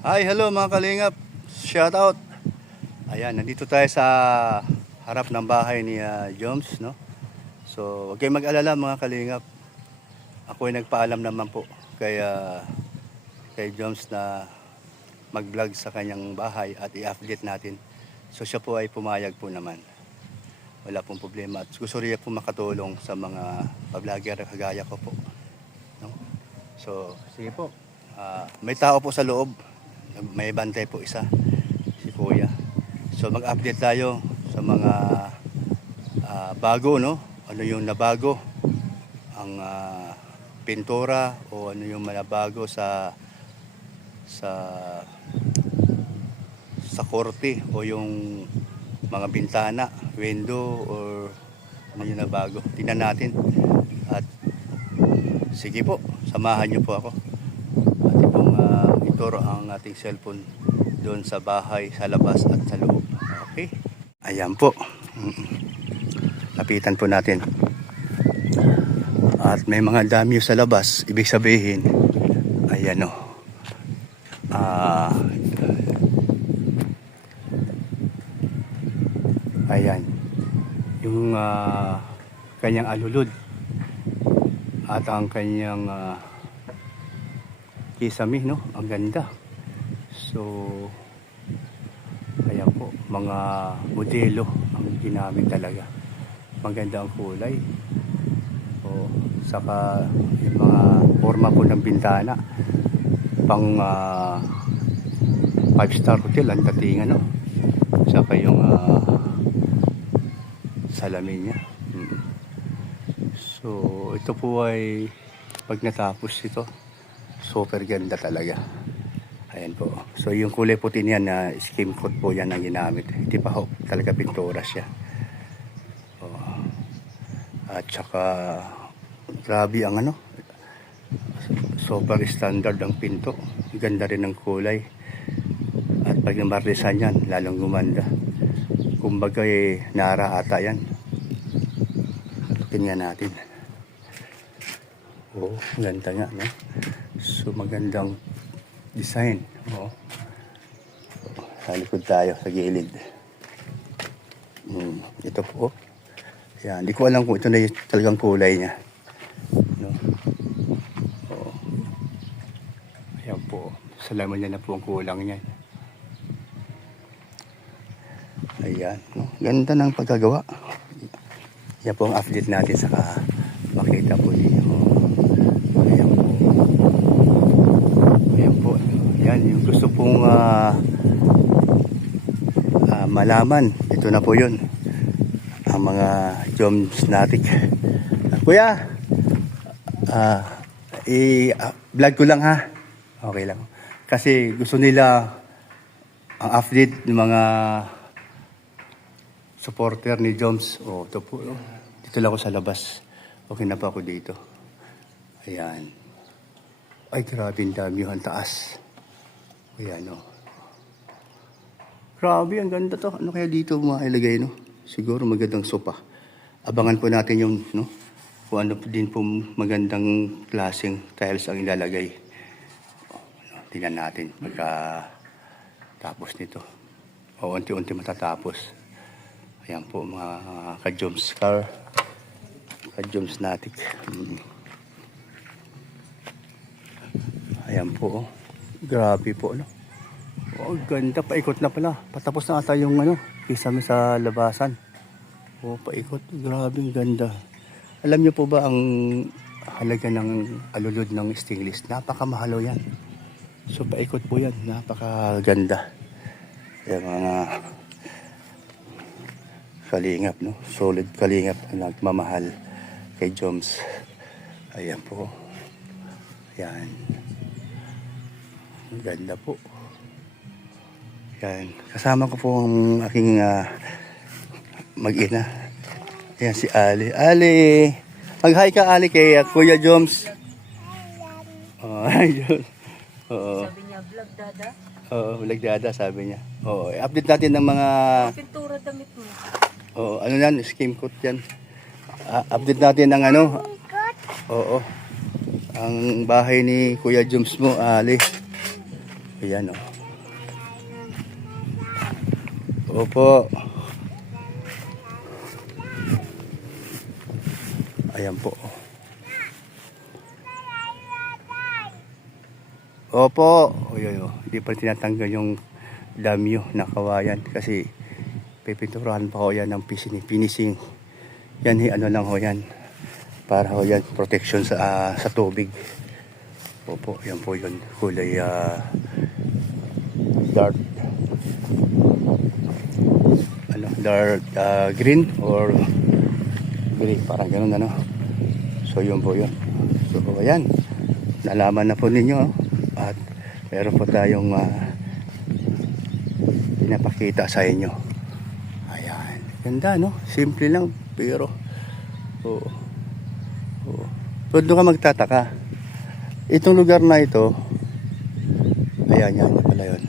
Hi, hello mga kalingap. Shout out. Ayan, nandito tayo sa harap ng bahay ni Joms, no? So, huwag kayong mag-alala mga kalingap. Ako ay nagpaalam naman po kay, kay Joms na mag-vlog sa kanyang bahay at i-update natin. So, siya po ay pumayag po naman. Wala pong problema. At gusto rin po makatulong sa mga pa-vlogger kagaya ko po. No? So, sige po. May tao po sa loob. May bantay po isa, si Kuya. So mag-update tayo sa mga bago, no? Ano yung nabago? Ang pintura o ano yung nabago sa korte o yung mga bintana, window or ano yung nabago. Tingnan natin. At sige po, samahan niyo po ako. Ituro ang ating cellphone doon sa bahay, sa labas at sa loob. Okay? Ayan po. Lapitan po natin. At may mga damyo sa labas. Ibig sabihin, ayan o. Ayan. Yung kanyang alulod. At ang kanyang kisame, no? Ang ganda. So, kaya po, mga modelo ang ginamit talaga. Maganda ang kulay. O, saka yung mga forma po ng bintana. Pang 5-star hotel ang datingan, no? Saka yung salamin niya. So, ito po ay pag natapos ito, super ganda talaga. Ayan po. So yung kulay puti niyan na skim coat po yan ang ginamit. Hindi pa ho, talaga pintura siya. Oh. At saka grabe ang ano. Super standard ang pinto. Ganda rin ang kulay. At pag namarlisan yan, lalong gumanda. Kumbaga nara ata yan. Tingnan natin. Oh, ganda nga, no? So magandang design. Oh. Sa likod tayo, sa gilid. Ito po. Yan, hindi ko alam kung ito na yung talagang kulay niya. No? Oh. Ayan po. Salaman niya na po ang kulang niya. Ayan. No? Ganda ng pagkagawa. Yan po ang update natin saka makita po niyo. Yan, yung gusto pong malaman, ito na po yun. Ang mga Jomsnatic. Kuya, vlog ko lang ha. Okay lang. Kasi gusto nila ang update ng mga supporter ni Joms. Oh, ito po. Dito lang ako sa labas. Okay na pa ako dito. Ayan. Ay, grabe ang dami yung taas. Ayan, no. Grabe, ang ganda to. Ano kaya dito mailagay, no? Siguro magandang sopa. Abangan po natin yung, no? Kung ano din po magandang klaseng tiles ang ilalagay. Tingnan natin pagka tapos nito. O, unti-unti matatapos. Ayan po, mga ka-Jomscar. Ka-Jomsnatic. Ayan po, oh. Grabe po, no? Oh, ganda. Paikot na pala. Patapos na ata yung ano, kisame sa labasan. Oh, paikot. Grabe, ganda. Alam niyo po ba ang halaga ng alulod ng stainless? Napakamahalo yan. So, paikot po yan. Napakaganda. Kaya mga kalingap, no? Solid kalingap na nagmamahal kay Joms. Ayan po. Ayan. Ganda po. Yan. Kasama ko po ang aking mag-ina. Yan si Ali. Ali! Mag-hi ka Ali kay Kuya Joms. Oh, ayun. Oo. Sabi niya, vlog dada. Oo, vlog dada sabi niya. Oo, update natin ng mga Pintura damit mo. Oo, ano yan, skim coat yan. Update natin ng ano. Oo. Ang bahay ni Kuya Joms mo, Ali. Ayan, oh. Opo. Ayan po. Opo. Hindi pa tinatanggal yung damyo na kawayan kasi pipinturahan pa ho yan ng finishing. Yan ano lang ho yan. Para ho yan protection sa tubig. Opo, yan po yun. Kulay dark dark green or gray, parang ganun ano. So yun po yun. So ayan, nalaman na po ninyo at meron po tayong pinapakita sa inyo. Ayan, ganda no, simple lang pero pwede ka magtataka itong lugar na ito. Ayan, yan pala yun,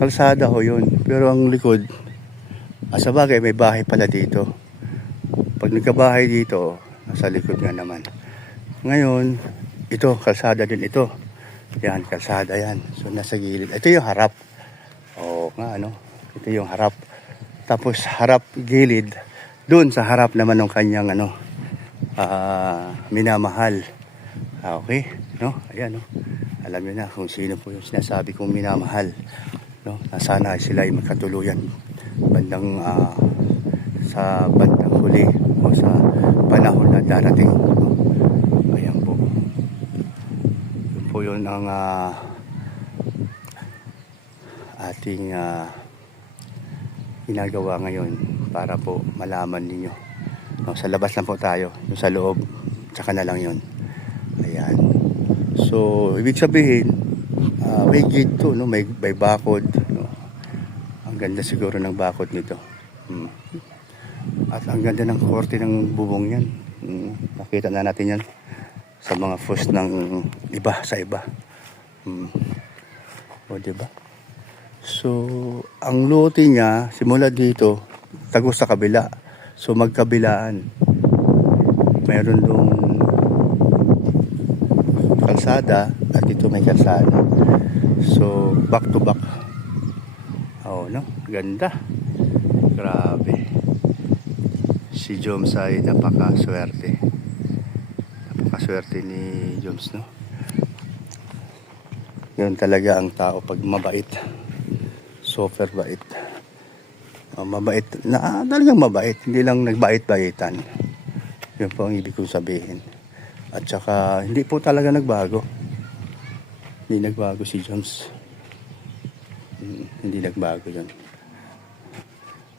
kalsada ho yun, pero ang likod sa bagay may bahay pala dito. Pag nagkabahay dito, nasa likod nga naman. Ngayon, ito, kalsada din ito. Yan, kalsada yan. So, nasa gilid. Ito yung harap. Oo nga, ano. Ito yung harap. Tapos, harap, gilid. Doon sa harap naman ng kanyang, minamahal. Okay, no? Ayan, no? Alam niyo na kung sino po yung sinasabi kong minamahal. No? Sana sila ay magkatuluyan. Bandang, sa bandang huli o sa panahon na darating. Ayan po. Yun po yun ang ating ginagawa ngayon para po malaman ninyo. No, sa labas lang po tayo, yung sa loob, tsaka na lang yun. Ayan. So, ibig sabihin, may gate to, no? May bakod. No? Ang ganda siguro ng bakod nito. At ang ganda ng korte ng bubong yan. Nakita na natin yan sa mga post ng iba sa iba. O diba? So ang lote niya simula dito tagos sa kabila. So magkabilaan. Mayroon dong kalsada at dito may kalsada. So back to back. Oh no, ganda. Grabe. Si Joms ay napakaswerte. Napakaswerte ni Joms, no? Yun talaga ang tao pag mabait. Super bait. Mabait. Talagang mabait. Hindi lang nagbait-baitan. Yun po ang ibig kong sabihin. At saka, hindi po talaga nagbago. Hindi nagbago si Joms. Hindi nagbago yun.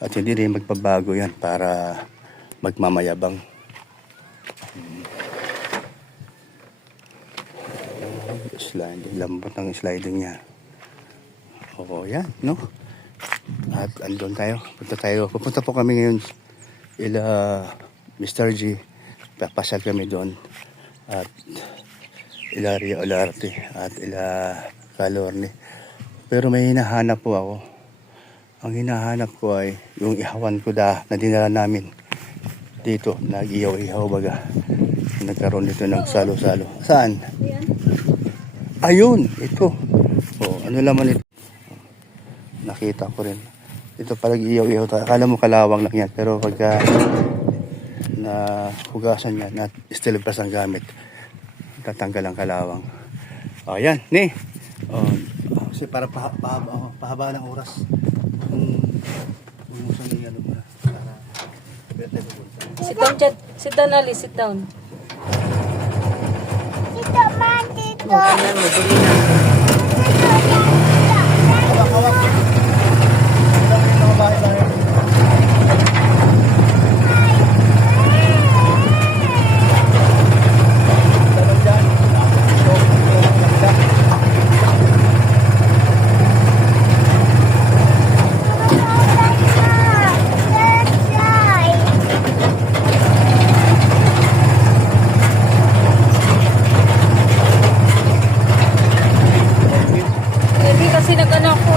At hindi rin magpabago yan para magmamayabang. Sliding, lambot ng sliding niya. Oo, yan, no? At andun tayo. Pupunta po kami ngayon ila Mr. G. Papasal kami doon. At ila Ria Olarte at ila Calorne. Pero may hinahanap po ako. Ang hinahanap ko ay yung ihawan ko na dinala namin dito. Nag-ihaw-ihaw baga. Nagkaroon dito ng salo-salo. Saan? Ayun, ito. Ano laman ito? Nakita ko rin. Ito palag iyaw-iyaw. Akala mo kalawang lang yan. Pero pagka hugasan yan, na still brass ang gamit, tatanggal ang kalawang. Ayan, ni. Kasi para pahaba ng oras. Sit down, Chat. Sit down, Ali. Sit down. Dito man, dito. Tingnan mo, dali na. Hawak. Hindi kasi nag-anak ko.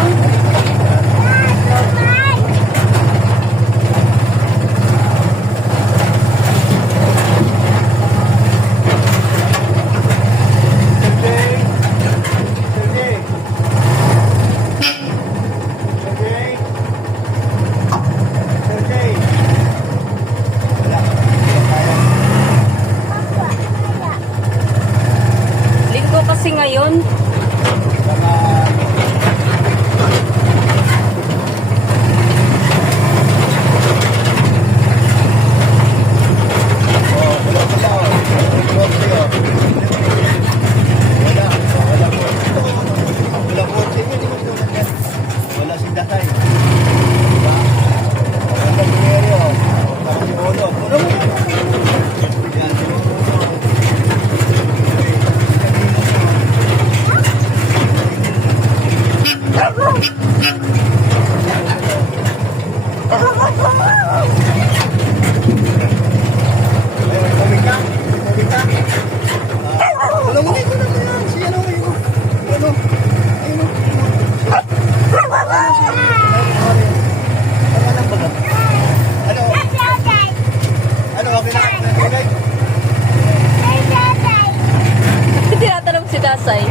Lasay.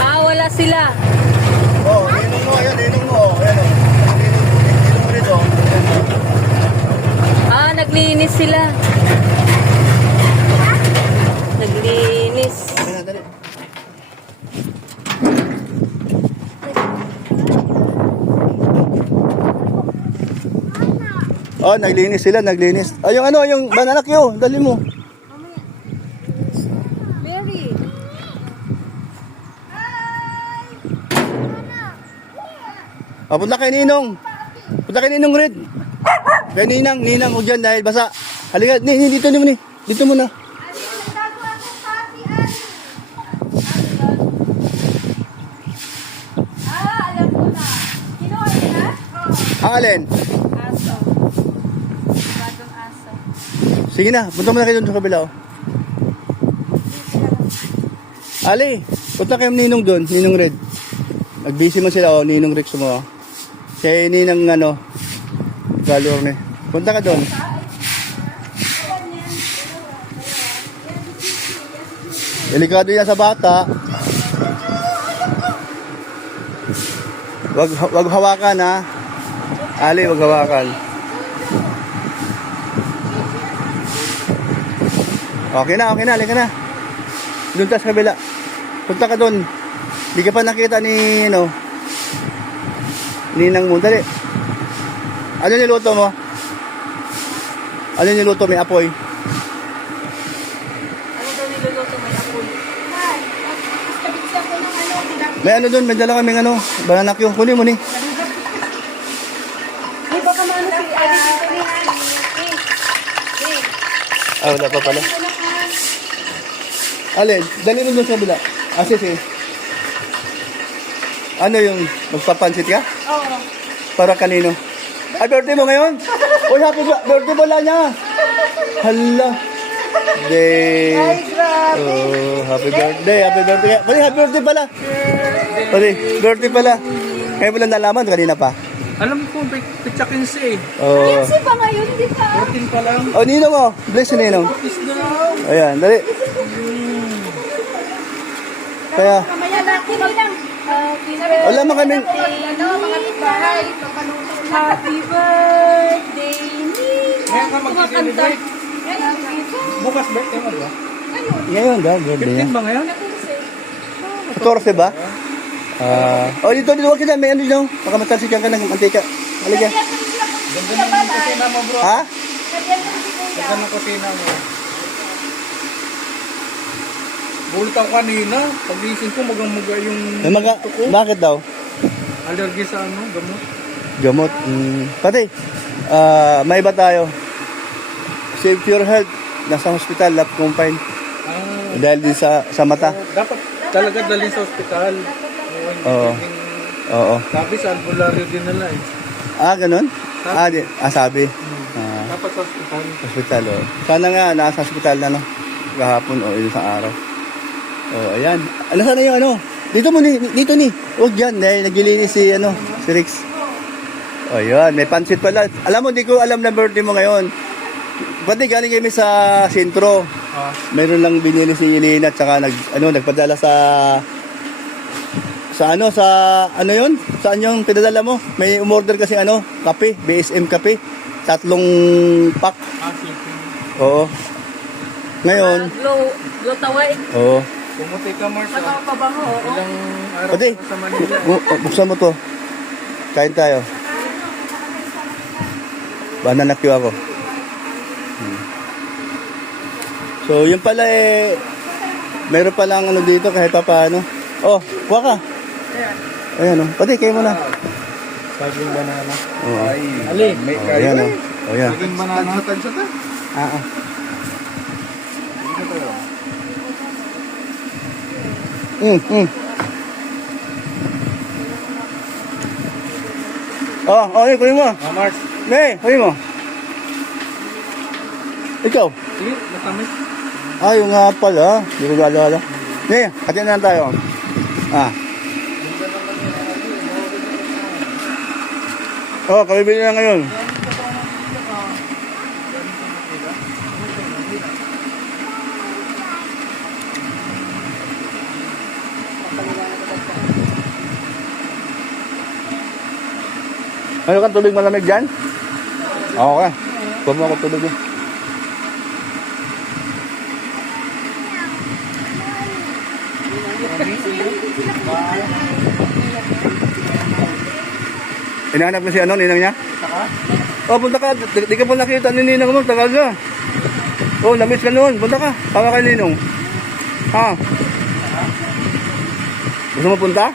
Ah, wala sila. Oh, ninong mo, ayan, ninong mo. Ayan, oh. Ninong rito. Ah, naglinis sila. Naglinis. Ayan, dali. Oh, naglinis sila, naglinis. Ay, yung ano, yung bananak yun, dali mo. Mary. Oh, punta kay Ninong. Punta kay Ninong Red. Kay Ninang, huwag dyan dahil basa. Halika, dito ni. Dito muna. Alam ko na. Kinuha niya? Ang alin? Aso. Bagong aso. Sige na, punta muna kayo doon sa kabila. Oh. Ali, punta kayo Ninong doon, Ninong Red. Nag-busy man sila, oh, Ninong Rex mo. Oh. Kaya Ninang, ano, galor ni. Punta ka doon. Delikado yan sa bata. Wag hawakan ha. Ali, wag hawakan. Okay na, halika na. Doon tayo sa kabila. Punta ka doon. Hindi ka pa nakita ni, ano, Ninang mo. Dali. Ano niluto mo? Ano niluto? May apoy. Ano daw niluluto may apoy? Kabitsa ko ng ano. May ano doon, may dala kaming ano, bananak yung kunin mo ni. Ay, baka maano si Ali dito ni Ah, wala pa pala. Alin, dali mo doon sa bila. Ah, sige. Ano yung magpapansit ka? Oo. Para kanino? Ay, birthday mo ngayon? Uy, happy birthday pala niya. Hala. Day. Ay, grabe. Oh, happy birthday. Pati, happy birthday pala. Pati, birthday pala. Ngayon mo lang nalaman, kanina pa. Alam ko, pitsa 15 eh. Oh. Kasi pa ngayon, di ba? 14 pa lang. Oh, Ninong oh. Bless si Ninong. Is daw. Ayan, dali. Kaya, Kamaya laki mo lang. wala man kaming... Ano, mga bahay. Papaluto na. Happy birthday, Nina. Ngayon ka mag-celebrate. Bukas birthday mo, di ba? Ngayon daw, birthday niya. 15 ba ngayon? 14 ba? Oh, dito, huwag kita. May ano dito. Baka matalsikan ka ng mantika. Halika. Ganda ng kusina mo, bro. Ha? Ganda ng kusina mo. Bulit ako kanina. Pagising ko, magang-maga yung tuko. Bakit daw? Allergy sa ano, gamot. Gamot. Pati, may iba tayo. Save your health. Nasa hospital, lap confined. Ah, Dahil din sa mata. so, dapat talaga dalhin sa ospital. Oo. Oo. Sabi sa albularyo din nila eh. Ah, ganun? Sabi. Dapat sa ospital. Hospital, oh. Sana nga, nasa hospital na, no? Kahapon, o, isang araw. Oh, ayan. Ano sana yung ano? Dito ni. Huwag dyan, dahil naglilinis si, si Rex. Oh, yan. May pansit pala. Alam mo, di ko alam na birthday mo ngayon. Pati galing kami sa sentro. Ah, Mayroon lang binili si Elena at saka nagpadala sa yun? Saan yung pinadala mo? May umorder kasi kape, BSM kape. 3 pack. sige. Oo. Ngayon, Glow taway. oo. Pumuti ka, Mars. Ano ang pabango? Oo. Ilang araw Pati, ka sa Manila. buksan mo to. Kain tayo. Banana Q ako. So, yun pala mayroon palang dito kahit pa paano. Oh, kuha ka. Ayan Pati, kayo muna. Saging banana. Oo. Ali, may Oh, ayan Oh, yan. Saging banana. Tansata? Ah. Oh, kunin mo. Mars. Kunin mo. Ikaw. Sige, matamis. Yung nga pala. Hindi ko galo-galo. Atin na lang tayo. Kabibili na ngayon. Ano kang tubig malamig dyan? Okay. Kuha mo ako tubig dyan. Inahanap mo si ano, ninang niya? Oh, punta ka. Di ka pa nakita ni ninang mo, tagal na. Oh, namiss ka noon. Punta ka. Tawa kay ninong. Ha? Gusto mo punta?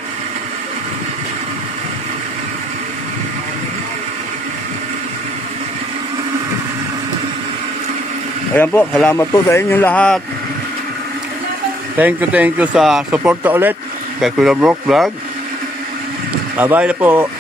Ayan po, salamat po sa inyong lahat. Thank you sa support ulit kay Kuya Brock Vlog. Bye-bye na po.